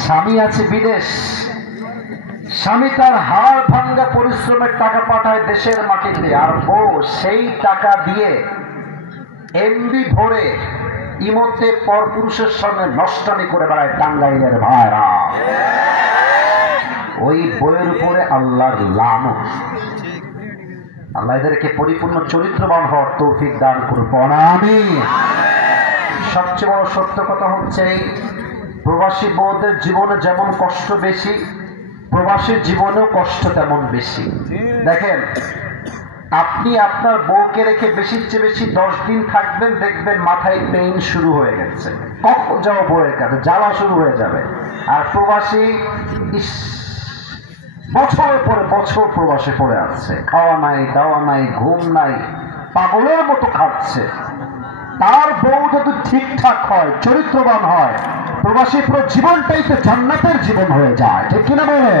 স্বামী আছে বিদেশ, স্বামী তার হাড় ভাঙ্গা পরিশ্রমের টাকা পাঠায় দেশের মাটিতে, আর বউ সেই টাকা দিয়ে এমবি ভরে ইমতে পরপুরুষের সঙ্গে নষ্টামি করে বেড়ায় টাঙ্গাইলের ভাইরা। ওই বইয়ের উপরে আল্লাহর লানত। আল্লাহ এদেরকে পরিপূর্ণ চরিত্রবান হওয়ার তৌফিক দান করুন, আমিন। সবচেয়ে বড় সত্য কথা হচ্ছে প্রবাসী বউদের জীবনে যেমন কষ্ট বেশি, প্রবাসীর জীবনেও কষ্ট তেমন বেশি। দেখেন, আপনি আপনার বউকে রেখে বেশির চেয়ে বেশি 10 দিন থাকবেন, দেখবেন মাথায় পেইন শুরু হয়ে গেছে, কখন যাও বউয়ের কাছে, জ্বালা শুরু হয়ে যাবে। আর প্রবাসী বছরের পরে বছর প্রবাসে পড়ে আছে, খাওয়া নাই, দাওয়া নাই, ঘুম নাই, পাগলের মতো খাচ্ছে। তার বউ যদি ঠিকঠাক হয়, চরিত্রবান হয়, প্রবাসী পুরো জীবনটাই তো জান্নাতের জীবন হয়ে যায়, ঠিক কিনা বলে?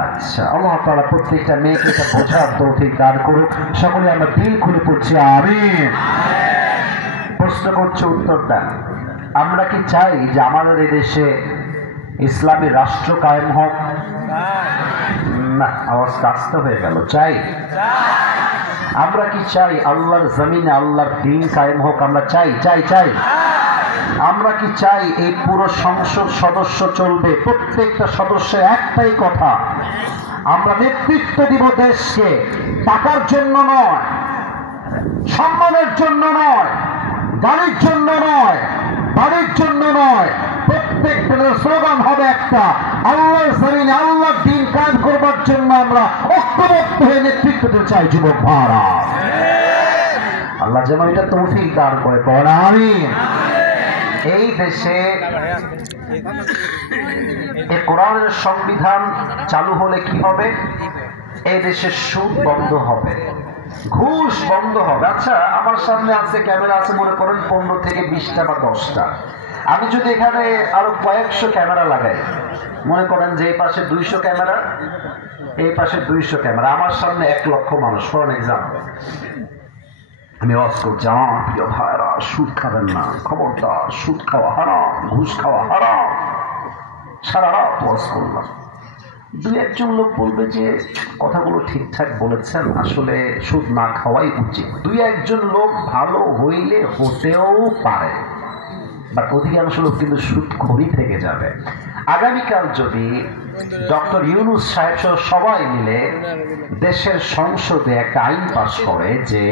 আচ্ছা, আল্লাহ তাআলা প্রত্যেকটা মেয়েকে এটা বোঝার তৌফিক দান করুক। সকলে আমরা দিল খুলে পড়ছি আমিন। প্রশ্ন করছে, উত্তর দেন। আমরা কি চাই যে আমাদের এই দেশে ইসলামী রাষ্ট্র কায়েম হোক? না, আওয়াজ কাস্তে হয়ে গেল। চাই? আমরা কি চাই আল্লাহর জমিনে আল্লাহর দ্বীন কায়েম হোক? আমরা চাই, চাই, চাই। আমরা কি চাই এই পুরো সংসদ সদস্য চলবে, প্রত্যেকটা সদস্যের একটাই কথা, আমরা নেতৃত্ব দিব দেশকে, টাকার জন্য নয়, সম্মানের জন্য নয়, গাড়ির জন্য নয়, বাড়ির জন্য নয়, প্রত্যেকটা স্লোগান হবে একটা, আল্লাহর জমিনে আল্লাহর দ্বীন কায়েম করবার জন্য আমরা ঐক্যবদ্ধ হয়ে নেতৃত্ব দিতে চাই। যুবক ভাইরা, আল্লাহ যেন এটা তৌফিক দান করে, আমিন। এই দেশে এই কোরআনের সংবিধান চালু হলে কি হবে? এই দেশে সুদ বন্ধ হবে, ঘুষ বন্ধ হবে। আচ্ছা, আমার সামনে আছে ক্যামেরা আছে, মনে করেন 15 থেকে 20টা বা 10টা। আমি যদি এখানে আরো কয়েকশো ক্যামেরা লাগাই, মনে করেন যে এই পাশে 200 ক্যামেরা, এই পাশে 200 ক্যামেরা, আমার সামনে 1 লক্ষ মানুষ, ফর এক্সাম্পল। আমি ওয়াজ করছি, আমার প্রিয় ভাইরা, সুদ খাবেন না, খবরদার, সুদ খাওয়া হারাম, ঘুষ খাওয়া হারাম। সারা রাত ওয়াজ করলাম। 2-1জন লোক বলবে যে কথাগুলো ঠিকঠাক বলেছেন, আসলে সুদ না খাওয়াই উচিত। 2-1জন লোক ভালো হইলে হতেও পারে, বাট অধিকাংশ লোক কিন্তু সুদখোরই থেকে যাবে। আগামীকাল যদি ডক্টর ইউনূস সাহেব সহ সবাই মিলে দেশের সংসদে একটা আইন পাস করে যে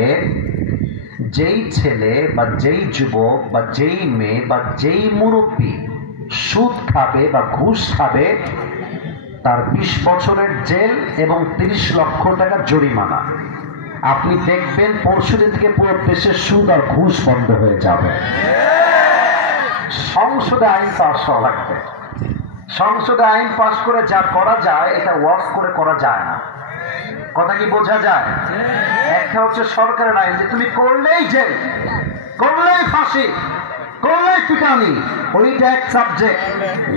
যেই ছেলে বা যেই যুবক বা যেই মেয়ে বা যেই মুরব্বী সুদ খাবে বা ঘুষ খাবে, তার 20 বছরের জেল এবং 30 লক্ষ টাকা জরিমানা, আপনি দেখবেন পরশুদিন থেকে পুরো দেশের সুদ আর ঘুষ বন্ধ হয়ে যাবে। সংসদে আইন পাস হওয়া লাগবে। সংসদে আইন পাস করে যা করা যায়, এটা ওয়াজ করে করা যায় না। কথা কি বোঝা যায়? একটা হচ্ছে সরকারের আইন, যে তুমি করলেই জেল, করলেই ফাঁসি, করলেই পিটানি, ওইটা এক সাবজেক্ট,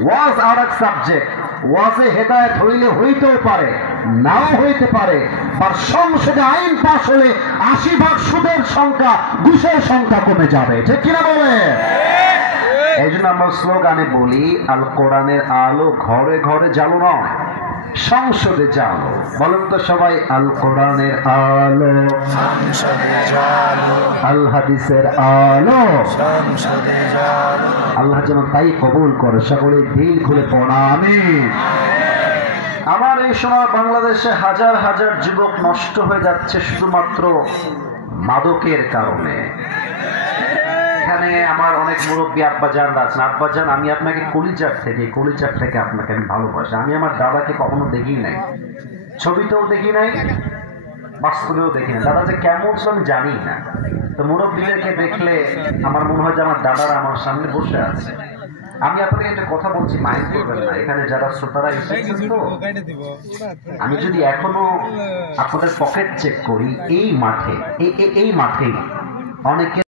ওয়াজ আর এক সাবজেক্ট। ওয়াজে হেদায়েত হইলে হইতেও পারে, নাও হইতে পারে। আর সংসদে আইন পাস হলে 80% সুদের সংখ্যা, ঘুষের সংখ্যা কমে যাবে, ঠিক কিনা বলে? এই জন্য আমরা স্লোগানে বলি, আল কোরআনের আলো ঘরে ঘরে জ্বালো নয়, সংসদে জ্বালো। বলুন তো সবাই, আল কোরআনের আলো সংসদে জ্বালো, আল হাদিসের আলো সংসদে জ্বালো। আল্লাহ যেন তাই কবুল করে। সকলে দিল খুলে পড়া আমিন। আমার এই সময় বাংলাদেশে হাজার হাজার যুবক নষ্ট হয়ে যাচ্ছে শুধুমাত্র মাদকের কারণে। এখানে আমার অনেক মুরব্বী আব্বাজানরা আছেন। আব্বাজান, আমি আপনাকে কলিজার থেকে আপনাকে আমি ভালোবাসি। আমি আমার দাদাকে কখনো দেখি নাই, ছবিতেও দেখি নাই, বাস্তবেও দেখি না। দাদা যে কেমন ছিল আমি জানি না। তো মুরব্বীদেরকে দেখলে আমার মনে হয় যে আমার দাদারা আমার সামনে বসে আছে। আমি আপনাকে একটা কথা বলছি, মাইন্ড করবেন না। এখানে যারা শ্রোতারা এসেছেন, তো আমি যদি এখনো আপনাদের পকেট চেক করি, এই মাঠে অনেকে